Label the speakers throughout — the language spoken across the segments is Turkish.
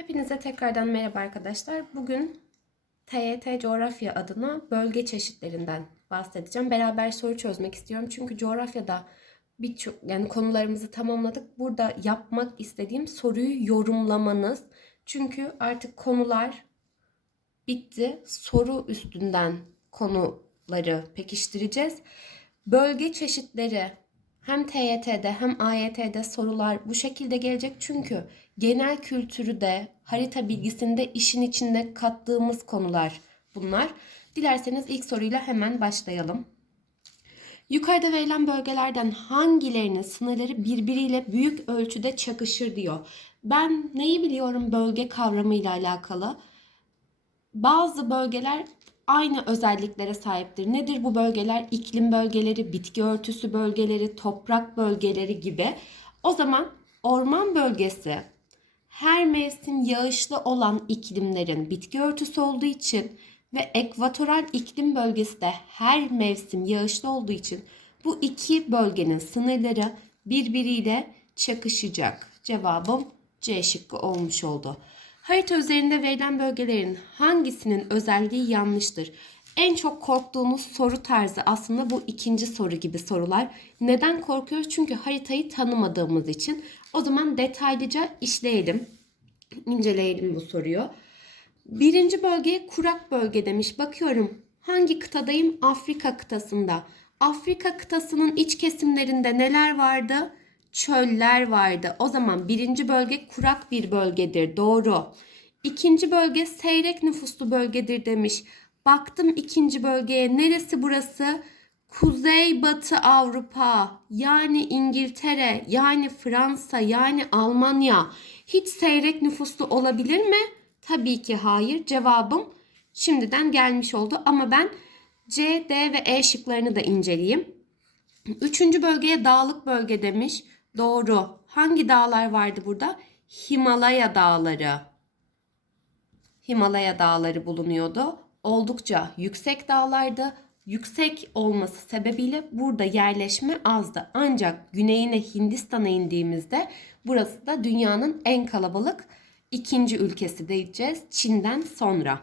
Speaker 1: Hepinize tekrardan merhaba arkadaşlar. Bugün TYT Coğrafya adına bölge çeşitlerinden bahsedeceğim. Beraber soru çözmek istiyorum. Çünkü coğrafyada birçok yani konularımızı tamamladık. Burada yapmak istediğim soruyu yorumlamanız. Çünkü artık konular bitti. Soru üstünden konuları pekiştireceğiz. Bölge çeşitleri hem TYT'de hem AYT'de sorular bu şekilde gelecek. Çünkü genel kültürü de harita bilgisinde işin içinde kattığımız konular bunlar. Dilerseniz ilk soruyla hemen başlayalım. Yukarıda verilen bölgelerden hangilerinin sınırları birbiriyle büyük ölçüde çakışır diyor. Ben neyi biliyorum bölge kavramıyla alakalı? Bazı bölgeler aynı özelliklere sahiptir. Nedir bu bölgeler? İklim bölgeleri, bitki örtüsü bölgeleri, toprak bölgeleri gibi. O zaman orman bölgesi her mevsim yağışlı olan iklimlerin bitki örtüsü olduğu için ve ekvatoral iklim bölgesi de her mevsim yağışlı olduğu için bu iki bölgenin sınırları birbiriyle çakışacak. Cevabım C şıkkı olmuş oldu. Harita üzerinde verilen bölgelerin hangisinin özelliği yanlıştır? En çok korktuğumuz soru tarzı aslında bu ikinci soru gibi sorular. Neden korkuyoruz? Çünkü haritayı tanımadığımız için. O zaman detaylıca işleyelim, inceleyelim bu soruyu. Birinci bölgeye kurak bölge demiş. Bakıyorum hangi kıtadayım? Afrika kıtasında. Afrika kıtasının iç kesimlerinde neler vardı? Çöller vardı. O zaman birinci bölge kurak bir bölgedir. Doğru. İkinci bölge seyrek nüfuslu bölgedir demiş. Baktım ikinci bölgeye. Neresi burası? Kuzeybatı Avrupa yani İngiltere yani Fransa yani Almanya hiç seyrek nüfuslu olabilir mi? Tabii ki hayır. Cevabım şimdiden gelmiş oldu ama ben C, D ve E şıklarını da inceleyeyim. Üçüncü bölgeye dağlık bölge demiş. Doğru. Hangi dağlar vardı burada? Himalaya dağları. Himalaya dağları bulunuyordu. Oldukça yüksek dağlardı. Yüksek olması sebebiyle burada yerleşme azdı. Ancak güneyine Hindistan'a indiğimizde burası da dünyanın en kalabalık ikinci ülkesi diyeceğiz Çin'den sonra.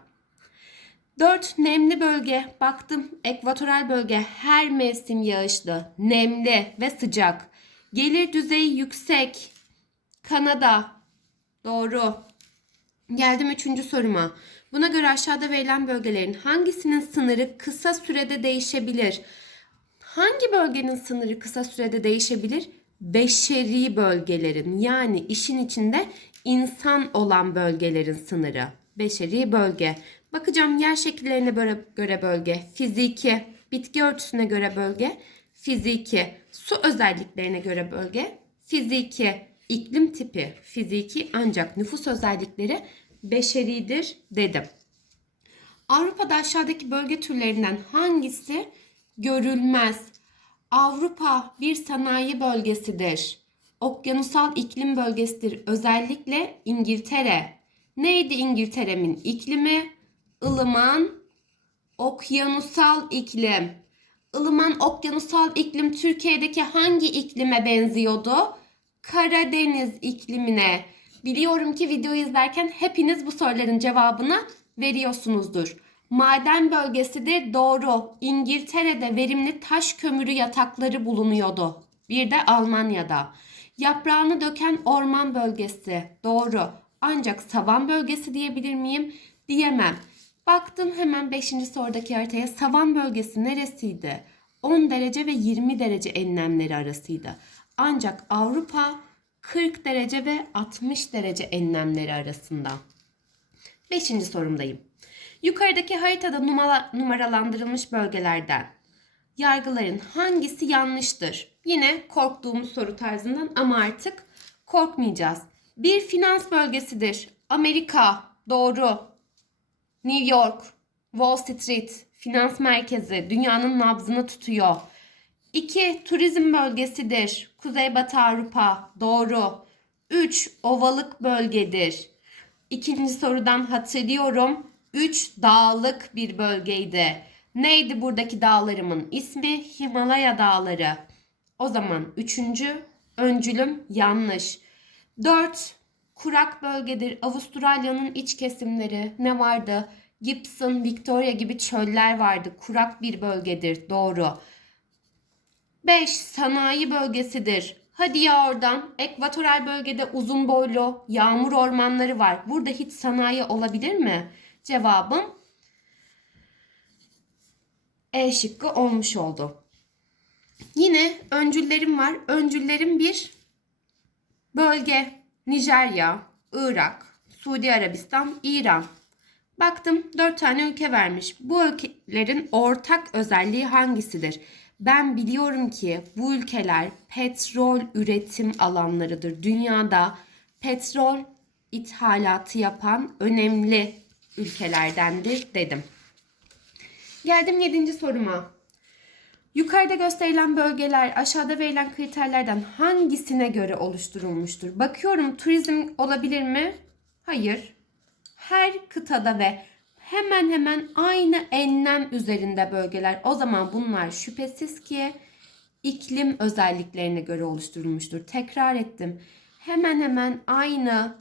Speaker 1: 4 nemli bölge. Baktım ekvatoral bölge her mevsim yağışlı, nemli ve sıcak. Gelir düzeyi yüksek. Kanada. Doğru. Geldim üçüncü soruma. Buna göre aşağıda verilen bölgelerin hangisinin sınırı kısa sürede değişebilir? Hangi bölgenin sınırı kısa sürede değişebilir? Beşeri bölgelerin yani işin içinde insan olan bölgelerin sınırı. Beşeri bölge. Bakacağım yer şekillerine göre bölge. Fiziki. Bitki örtüsüne göre bölge. Fiziki. Su özelliklerine göre bölge. Fiziki. iklim tipi. Fiziki ancak nüfus özellikleri beşeridir dedim. Avrupa'da aşağıdaki bölge türlerinden hangisi görülmez? Avrupa bir sanayi bölgesidir. Okyanusal iklim bölgesidir. Özellikle İngiltere. Neydi İngiltere'nin iklimi? ılıman okyanusal iklim. Ilıman okyanusal iklim Türkiye'deki hangi iklime benziyordu? Karadeniz iklimine. Biliyorum ki videoyu izlerken hepiniz bu soruların cevabını veriyorsunuzdur. Maden bölgesidir doğru. İngiltere'de verimli taş kömürü yatakları bulunuyordu. Bir de Almanya'da. Yaprağını döken orman bölgesi doğru. Ancak savan bölgesi diyebilir miyim? Diyemem. Baktım hemen 5. sorudaki haritaya savan bölgesi neresiydi? 10 derece ve 20 derece enlemleri arasıydı. Ancak Avrupa 40 derece ve 60 derece enlemleri arasında. 5. sorumdayım. Yukarıdaki haritada numara, numaralandırılmış bölgelerden yargıların hangisi yanlıştır? Yine korktuğumuz soru tarzından ama artık korkmayacağız. Bir finans bölgesidir. Amerika doğru. New York, Wall Street, finans merkezi dünyanın nabzını tutuyor. 2. Turizm bölgesidir. Kuzeybatı Avrupa. Doğru. 3. Ovalık bölgedir. İkinci sorudan hatırlıyorum. 3. Dağlık bir bölgeydi. Neydi buradaki dağlarımın ismi? Himalaya dağları. O zaman üçüncü öncülüm yanlış. 4. Kurak bölgedir. Avustralya'nın iç kesimleri ne vardı? Gibson, Victoria gibi çöller vardı. Kurak bir bölgedir. Doğru. 5. Sanayi bölgesidir. Hadi ya oradan. Ekvatoral bölgede uzun boylu yağmur ormanları var. Burada hiç sanayi olabilir mi? Cevabım E şıkkı olmuş oldu. Yine öncüllerim var. Öncüllerim bir bölge. Nijerya, Irak, Suudi Arabistan, İran. Baktım 4 tane ülke vermiş. Bu ülkelerin ortak özelliği hangisidir? Ben biliyorum ki bu ülkeler petrol üretim alanlarıdır. Dünyada petrol ithalatı yapan önemli ülkelerdendir dedim. Geldim 7. soruma. Yukarıda gösterilen bölgeler aşağıda verilen kriterlerden hangisine göre oluşturulmuştur? Bakıyorum turizm olabilir mi? Hayır. Her kıtada ve hemen hemen aynı enlem üzerinde bölgeler. O zaman bunlar şüphesiz ki iklim özelliklerine göre oluşturulmuştur. Tekrar ettim. Hemen hemen aynı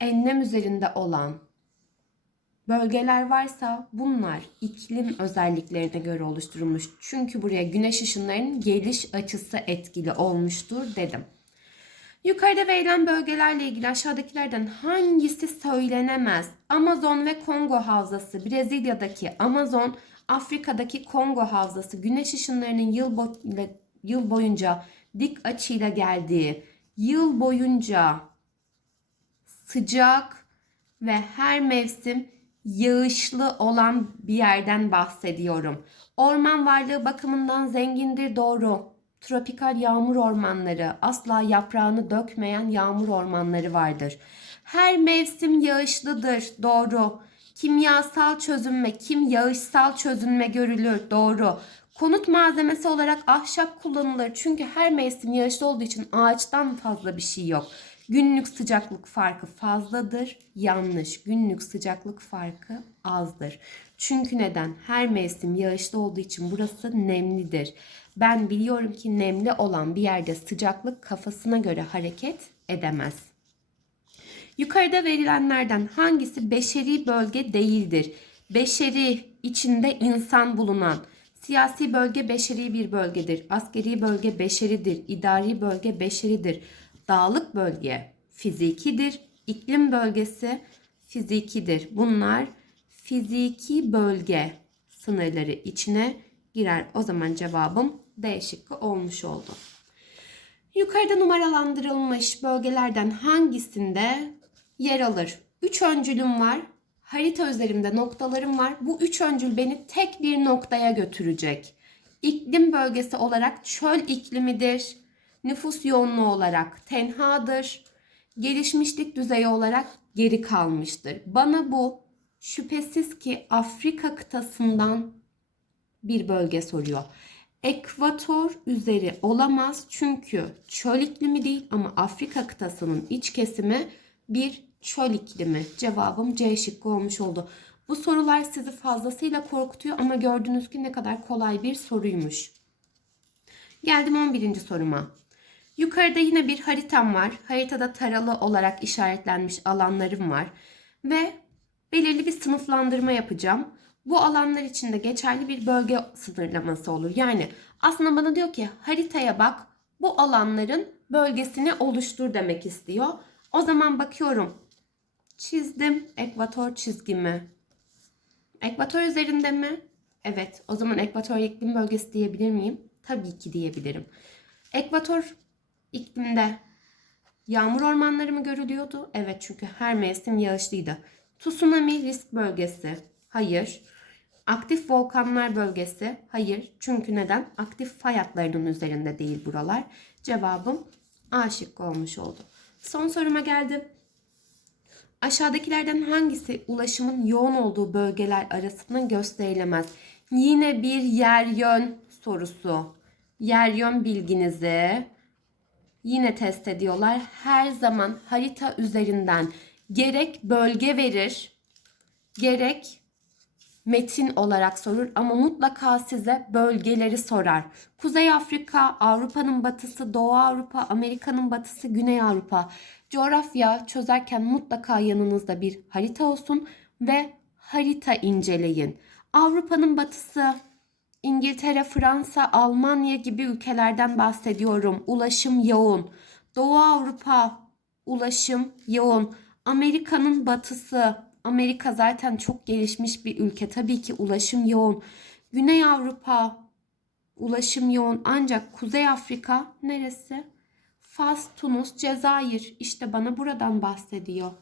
Speaker 1: enlem üzerinde olan bölgeler varsa bunlar iklim özelliklerine göre oluşturulmuş. Çünkü buraya güneş ışınlarının geliş açısı etkili olmuştur dedim. Yukarıda verilen bölgelerle ilgili aşağıdakilerden hangisi söylenemez? Amazon ve Kongo Havzası, Brezilya'daki Amazon, Afrika'daki Kongo Havzası, güneş ışınlarının yıl, boy- yıl boyunca dik açıyla geldiği, yıl boyunca sıcak ve her mevsim yağışlı olan bir yerden bahsediyorum. Orman varlığı bakımından zengindir doğru. Tropikal yağmur ormanları, asla yaprağını dökmeyen yağmur ormanları vardır. Her mevsim yağışlıdır doğru. Kimyasal çözünme, kim yağışsal çözünme görülür doğru. Konut malzemesi olarak ahşap kullanılır çünkü her mevsim yağışlı olduğu için ağaçtan fazla bir şey yok. Günlük sıcaklık farkı fazladır. Yanlış. Günlük sıcaklık farkı azdır. Çünkü neden? Her mevsim yağışlı olduğu için burası nemlidir. Ben biliyorum ki nemli olan bir yerde sıcaklık kafasına göre hareket edemez. Yukarıda verilenlerden hangisi beşeri bölge değildir? Beşeri içinde insan bulunan siyasi bölge beşeri bir bölgedir. Askeri bölge beşeridir. İdari bölge beşeridir. Dağlık bölge fizikidir. İklim bölgesi fizikidir. Bunlar fiziki bölge sınırları içine girer. O zaman cevabım D şıkkı olmuş oldu. Yukarıda numaralandırılmış bölgelerden hangisinde yer alır? Üç öncülüm var. Harita üzerimde noktalarım var. Bu üç öncül beni tek bir noktaya götürecek. İklim bölgesi olarak çöl iklimidir. Nüfus yoğunluğu olarak tenhadır. Gelişmişlik düzeyi olarak geri kalmıştır. Bana bu şüphesiz ki Afrika kıtasından bir bölge soruyor. Ekvator üzeri olamaz çünkü çöl iklimi değil ama Afrika kıtasının iç kesimi bir çöl iklimi. Cevabım C şıkkı olmuş oldu. Bu sorular sizi fazlasıyla korkutuyor ama gördüğünüz ki ne kadar kolay bir soruymuş. Geldim 11. soruma. Yukarıda yine bir haritam var. Haritada taralı olarak işaretlenmiş alanlarım var. Ve belirli bir sınıflandırma yapacağım. Bu alanlar içinde geçerli bir bölge sınırlaması olur. Yani aslında bana diyor ki haritaya bak bu alanların bölgesini oluştur demek istiyor. O zaman bakıyorum. Çizdim ekvator çizgimi. Ekvator üzerinde mi? Evet. O zaman ekvator iklim bölgesi diyebilir miyim? Tabii ki diyebilirim. Ekvator iklimde yağmur ormanları mı görülüyordu? Evet çünkü her mevsim yağışlıydı. Tsunami risk bölgesi. Hayır. Aktif volkanlar bölgesi. Hayır. Çünkü neden? Aktif fay hatlarının üzerinde değil buralar. Cevabım A şıkkı olmuş oldu. Son soruma geldim. Aşağıdakilerden hangisi ulaşımın yoğun olduğu bölgeler arasında gösterilemez? Yine bir yer yön sorusu. Yer yön bilginizi yine test ediyorlar. Her zaman harita üzerinden gerek bölge verir, gerek metin olarak sorur ama mutlaka size bölgeleri sorar. Kuzey Afrika, Avrupa'nın batısı, Doğu Avrupa, Amerika'nın batısı, Güney Avrupa. Coğrafya çözerken mutlaka yanınızda bir harita olsun ve harita inceleyin. Avrupa'nın batısı, İngiltere, Fransa, Almanya gibi ülkelerden bahsediyorum. Ulaşım yoğun. Doğu Avrupa ulaşım yoğun. Amerika'nın batısı, Amerika zaten çok gelişmiş bir ülke. Tabii ki ulaşım yoğun. Güney Avrupa ulaşım yoğun ancak Kuzey Afrika neresi? Fas, Tunus, Cezayir işte bana buradan bahsediyor.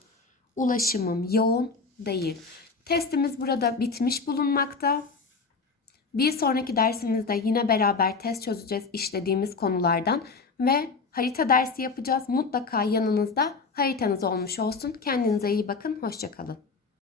Speaker 1: Ulaşımım yoğun değil. Testimiz burada bitmiş bulunmakta. Bir sonraki dersimizde yine beraber test çözeceğiz işlediğimiz konulardan ve harita dersi yapacağız. Mutlaka yanınızda haritanız olmuş olsun. Kendinize iyi bakın. Hoşçakalın.